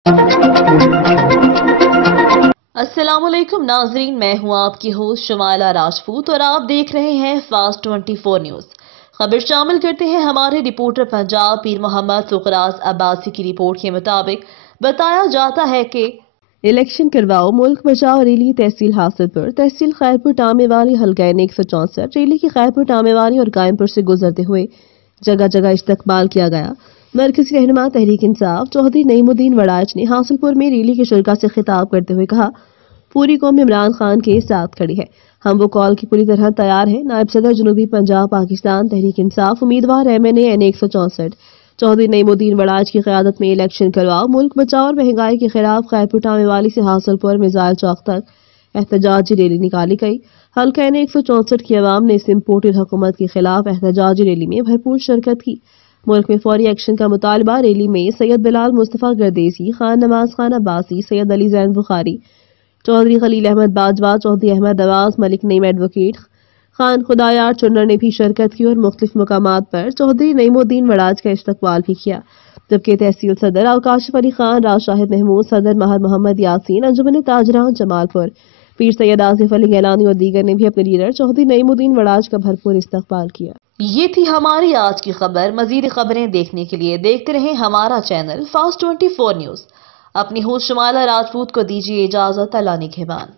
अस्सलाम वालेकुम नाजरीन, मैं हूं आपकी होस्ट शमाला राजपूत और आप देख रहे हैं फास्ट 24 न्यूज। खबर शामिल करते हैं हमारे रिपोर्टर पंजाब पीर मोहम्मद सुखराज अब्बासी की रिपोर्ट के मुताबिक बताया जाता है कि इलेक्शन करवाओ मुल्क बचाओ रैली तहसील हासिलपुर तहसील खैरपुर टामेवाली हल्का 164 रैली की खैरपुर टामेवाली और कायमपुर से गुजरते हुए जगह जगह इस्तकबाल किया गया। मरकजी रहनुमा तहरीक इंसाफ चौधरी नईमुद्दीन वड़ाच ने हासिलपुर में रैली के शुरका से खिताब करते हुए कहा, पूरी कौम इमरान खान के साथ खड़ी है, हम वो कॉल की पूरी तरह तैयार हैं। नायब सदर जनूबी पंजाब पाकिस्तान तहरीक इंसाफ उम्मीदवार MNA N164 चौधरी नईमुद्दीन वड़ाच की क़यादत में इलेक्शन करवाओ मुल्क बचाओ और महंगाई के खिलाफ खैरपुर टामेवाली से हासिलपुर मिसाइल चौक तक एहतजाजी रैली निकाली गई। हल्का N164 की आवाम ने इस इम्पोर्टेड हुकूमत के खिलाफ एहतजाजी रैली में भरपूर शिरकत की। मुल्क में फौरी एक्शन का मुतालबा। रैली में सैयद बिलाल मुस्तफ़ा गर्देसी, खान नवाज खान अब्बासी, सैयद अली जैन बुखारी, चौधरी खलील अहमद बाजवा, चौधरी अहमद नवाज, मलिक नईम एडवोकेट, खान खुदायार चुन्नर ने भी शिरकत की और मुख्तलिफ मकामात पर चौधरी नईमुद्दीन वड़ाच का इस्तकबाल भी किया। जबकि तहसील सदर अवकाशिफ अली खान, राज शाहिद महमूद, सदर महर मोहम्मद यासीन, अंजुमन ताजरान जमालपुर, पीर सैयद आसिफ अली गैलानी और दीगर ने भी अपने लीडर चौधरी नईमुद्दीन वड़ाच का भरपूर इस्तकबाल किया। ये थी हमारी आज की खबर। मजीद खबरें देखने के लिए देखते रहें हमारा चैनल फास्ट 24 न्यूज। अपनी होस्ट शमाला राजपूत को दीजिए इजाजत। अल्लाह निगहबान।